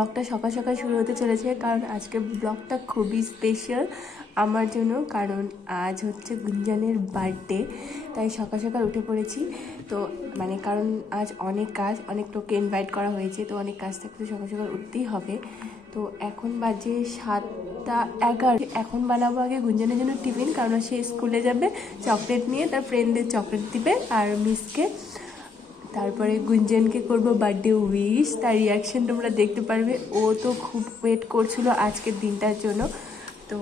ব্লগটা সকাল সকাল শুরু হতে চলেছে কারণ আজকে ব্লগটা খুবই স্পেশাল আমার জন্য, কারণ আজ হচ্ছে গুঞ্জনের বার্থডে তাই সকাল সকাল উঠে পড়েছি। তো মানে কারণ আজ অনেক কাজ, অনেক লোককে ইনভাইট করা হয়েছে, তো অনেক কাজ থাকতে সকাল সকাল উঠতেই হবে। তো এখন বাজে সাতটা এগারো। এখন বানাবো আগে গুঞ্জনের জন্য টিফিন, কারণ সে স্কুলে যাবে, চকলেট নিয়ে তার ফ্রেন্ডদের চকলেট দিবে আর মিসকে। তারপরে গুঞ্জনকে করব বার্থডে উইশ তার রিয়াকশন তোমরা দেখতে পারবে। ও তো খুব ওয়েট করছিল আজকের দিনটার জন্য। তো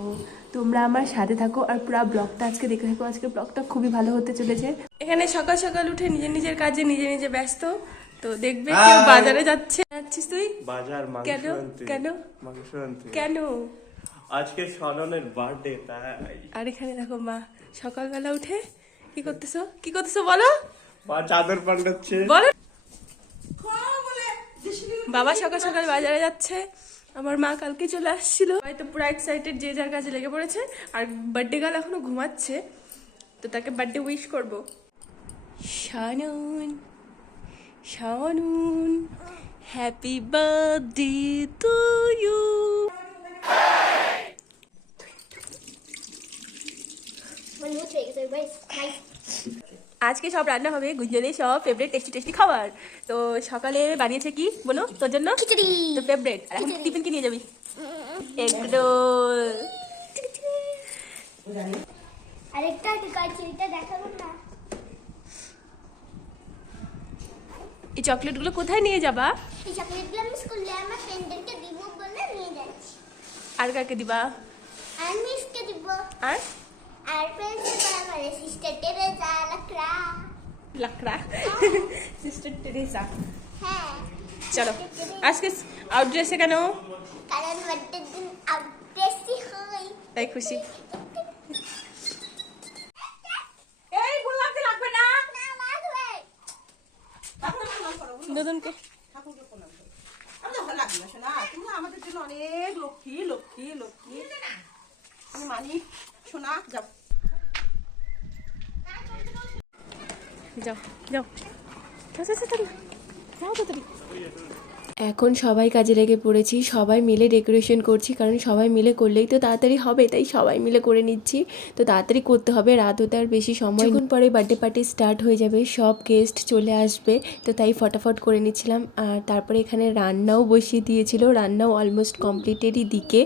তোমরা আমার সাথে থাকো আর পুরো ব্লগটা আজকে দেখে থাকো। আজকের ব্লগটা খুবই ভালো হতে চলেছে। এখানে সকাল সকাল উঠে নিজের নিজের কাজে নিজে নিজে ব্যস্ত। তো দেখবে কেউ বাজারে যাচ্ছে। যাচ্ছিস তুই? বাজার কেন? কেন? কেন? আজকে সননের বার্থডে তাই। আর এখানে দেখো মা সকালবেলা উঠে কি করতেছো? কি করতেছো বলো? মা চাদর পাল্টাচ্ছে। বলো বাবা সকাল সকাল বাজারে যাচ্ছে। আমার মা কালকে চলে আসছিল। হয়তো পুরো এক্সাইটেড যে যার কাছে লেগে পড়েছে আর বার্থডে গার্ল এখনও ঘুমাচ্ছে। তো তাকে বার্থডে উইশ করব। শানুন শানুন হ্যাপি বার্থডে টু ইউ. আজকে সব রান্না হবে গুঞ্জনের সব ফেভারিট টেস্টি টেস্টি খাবার। তো সকালে বানিয়েছে কি বলো? তোর জন্য? খিচুড়ি। তো ফেভারিট আর এখন টিফিন কি নিয়ে যাবি। Egg roll. আরেকটা দেখাবো না। এই চকলেটগুলো কোথায় নিয়ে যাবা? এই চকলেটগুলো আমি স্কুলে আমার ফ্রেন্ডদেরকে দিব বলে নিয়ে যাচ্ছি। আর কাকে দিবা? আর মিসকে দিব। আর? আর প্রিন্সিপাল আমার sister Teresa Lakra Lakra sister Teresa হ্যাঁ চলো আজকে আউট ড্রেসে কেন? কারণ বার্থডে দিন হয়। তাই খুশি। এই গোলাপি লাগবে না। না লাগবে। দুজনকে ঠাকুরকে প্রণাম করো। ভালো লাগবে না শোনা। তুমি আমাদের জন্য অনেক লক্ষ্মী লক্ষ্মী লক্ষ্মী। আমি মানি শোনা যাও। এখন সবাই কাজে লেগে পড়েছি, সবাই মিলে ডেকোরেশন করছি, কারণ সবাই মিলে করলেই তো তাড়াতাড়ি হবে, তাই সবাই মিলে করে নিচ্ছি। তো তাড়াতাড়ি করতে হবে, রাত হতে আর বেশি সময় কিছুক্ষণ পরে বার্থডে পার্টি স্টার্ট হয়ে যাবে, সব গেস্ট চলে আসবে, তো তাই ফটাফট করে নিচ্ছিলাম। আর তারপরে এখানে রান্নাও বসিয়ে দিয়েছিল, রান্নাও অলমোস্ট কমপ্লিটেরই দিকে।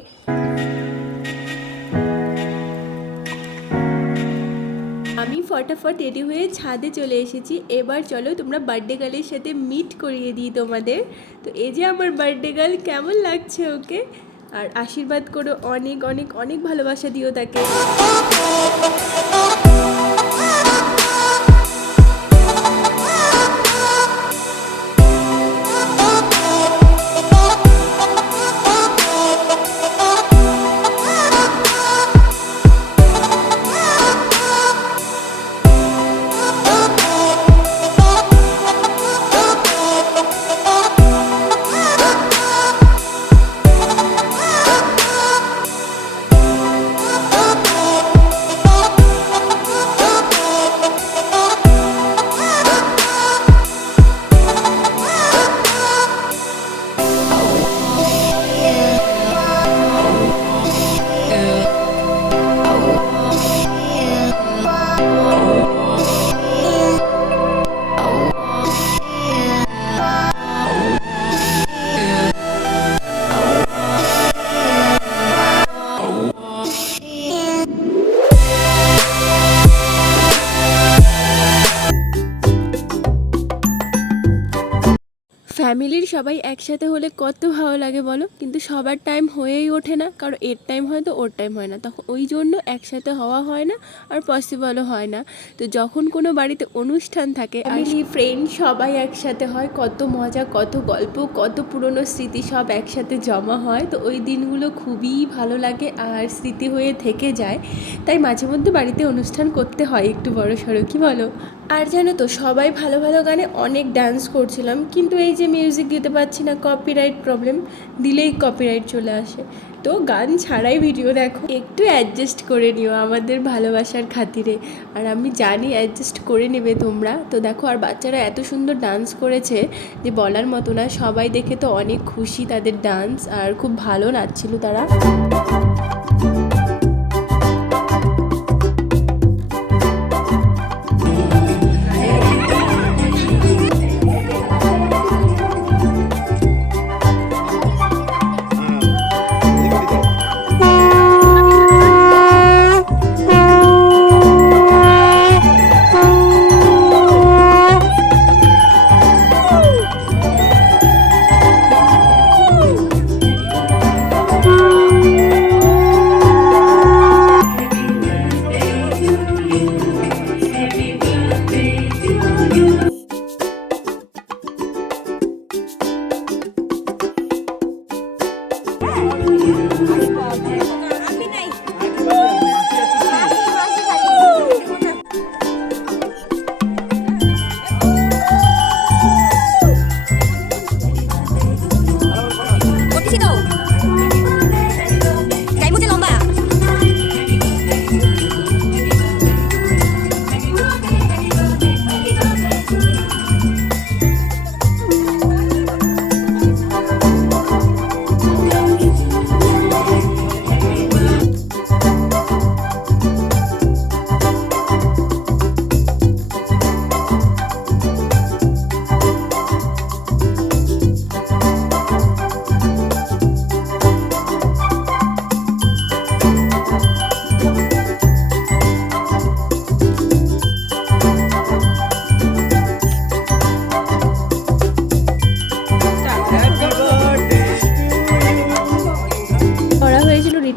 ফটাফট রেডি হয়ে ছাদে চলে এসেছি। এবার চলো তোমরা বার্থডে গার্লের সাথে মিট করিয়ে দিই তোমাদের। তো এই যে আমার বার্থডে গার্ল কেমন লাগছে ওকে? আর আশীর্বাদ করো, অনেক অনেক অনেক ভালোবাসা দিও তাকে। ফ্যামিলির সবাই একসাথে হলে কত ভালো লাগে বলো? কিন্তু সবার টাইম হয়েই ওঠে না। কারণ এর টাইম হয় তো, ওর টাইম হয় না। তখন ওই জন্য একসাথে হওয়া হয় না আর পসিবলও হয় না। তো যখন কোনো বাড়িতে অনুষ্ঠান থাকে ফ্যামিলি ফ্রেন্ড সবাই একসাথে হয়, কত মজা, কত গল্প, কত পুরনো স্মৃতি সব একসাথে জমা হয়, তো ওই দিনগুলো খুবই ভালো লাগে আর স্মৃতি হয়ে থেকে যায়। তাই মাঝে মধ্যে বাড়িতে অনুষ্ঠান করতে হয় একটু বড় সড়ো কি বলো? আর জানো তো, সবাই ভালো ভালো গানে অনেক ডান্স করছিলাম, কিন্তু এই যে মিউজিক দিতে পারছি না কপিরাইট প্রবলেম দিলেই কপিরাইট চলে আসে। তো গান ছাড়াই ভিডিও দেখো। একটু অ্যাডজাস্ট করে নিও আমাদের ভালোবাসার খাতিরে। আর আমি জানি অ্যাডজাস্ট করে নেবে তোমরা। তো দেখো, আর বাচ্চারা এত সুন্দর ডান্স করেছে যে বলার মতো না, সবাই দেখে তো অনেক খুশি তাদের ডান্স আর খুব ভালো নাচছিল তারা।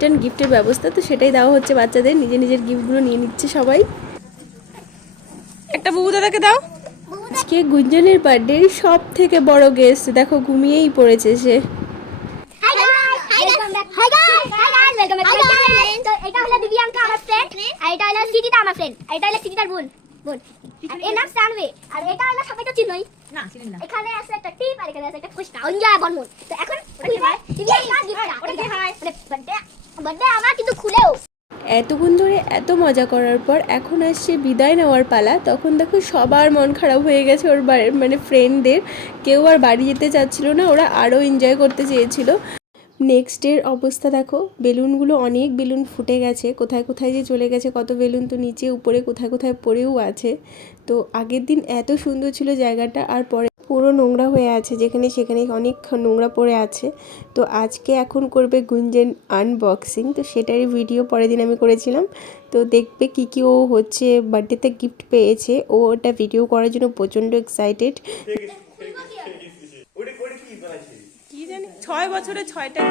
রিটার্ন গিফটের ব্যবস্থা তো সেটাই দেওয়া হচ্ছে বাচ্চাদের। নিজে নিজের গিফটগুলো নিয়ে নিচ্ছে সবাই। একটা বুবু দাদাকে দাও। আজকে গুঞ্জনের বার্থডে সব থেকে বড় গেস্ট দেখো ঘুমিয়েই পড়েছে সে। Hi guys hi guys hi guys hi guys welcome back to my channel তো এটা হলো দিব্যাঙ্কা আমার ফ্রেন্ড আর এটা হলো সিজিতা আমার ফ্রেন্ড আর এটা হলো সিজিতার বোন বোন। এর নাম সানভি আর এটা হলো সবাই তো চিনোই। না চিনি না। এখানে আছে একটা টিপ আর এখানে আছে একটা কুষ্টা অঞ্জয় বর্মন তো এখন দিব্যাঙ্কা ওটা কি হয় মানে বার্থডে আমার এতক্ষণ ধরে এত মজা করার পর এখন আসছে বিদায় নেওয়ার পালা, তখন দেখো সবার মন খারাপ হয়ে গেছে ওর মানে ফ্রেন্ডদের কেউ আর বাড়ি যেতে চাচ্ছিল না, ওরা আরও এনজয় করতে চেয়েছিল। নেক্সট ডের অবস্থা দেখো, বেলুনগুলো অনেক বেলুন ফুটে গেছে, কোথায় কোথায় যে চলে গেছে, কত বেলুন তো নিচে, উপরে কোথায় কোথায় পড়েও আছে। তো আগের দিন এত সুন্দর ছিল জায়গাটা, আর পরে পুরো নোংরা হয়ে আছে যেখানে সেখানে অনেক নোংরা পড়ে আছে তো আজকে এখন করবে গুঞ্জেন আনবক্সিং তো সেটারই ভিডিও পরের দিন আমি করেছিলাম তো দেখবে কি কি ও হচ্ছে বার্থডেতে গিফট পেয়েছে ও ওটা ভিডিও করার জন্য প্রচণ্ড এক্সাইটেড ছয় বছরে ছয়টা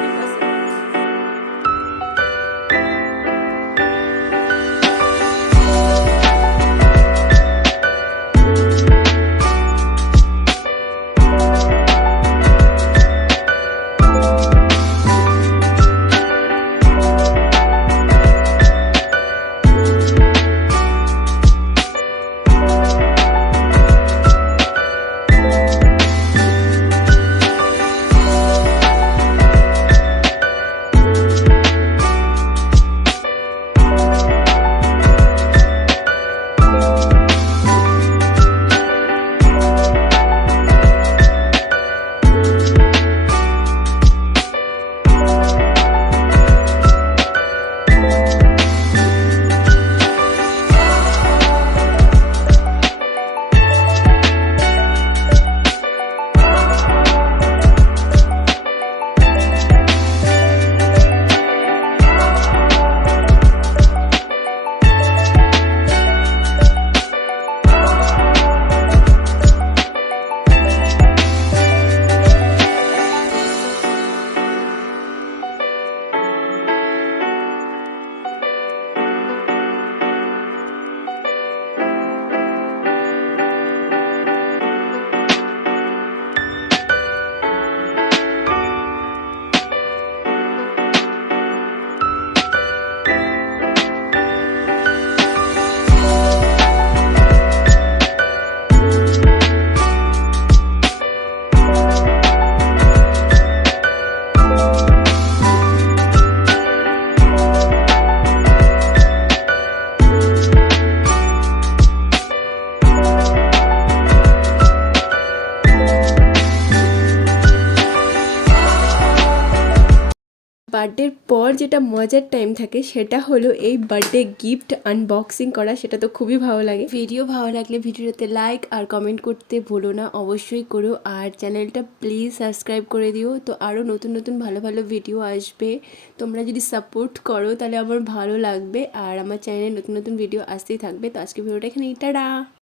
যেটা মজার টাইম থাকে সেটা হলো এই বার্থডে গিফট আনবক্সিং করা, সেটা তো খুবই ভালো লাগে। ভিডিও ভালো লাগলে ভিডিওতে লাইক আর কমেন্ট করতে ভুলো না, অবশ্যই করো। আর চ্যানেলটা প্লিজ সাবস্ক্রাইব করে দিও। তো আরও নতুন নতুন ভালো ভালো ভিডিও আসবে। তোমরা যদি সাপোর্ট করো, তাহলে আমার ভালো লাগবে। আর আমার চ্যানেলে নতুন নতুন ভিডিও আসতেই থাকবে। তো আজকে ভিডিওটা এখানে টাটা!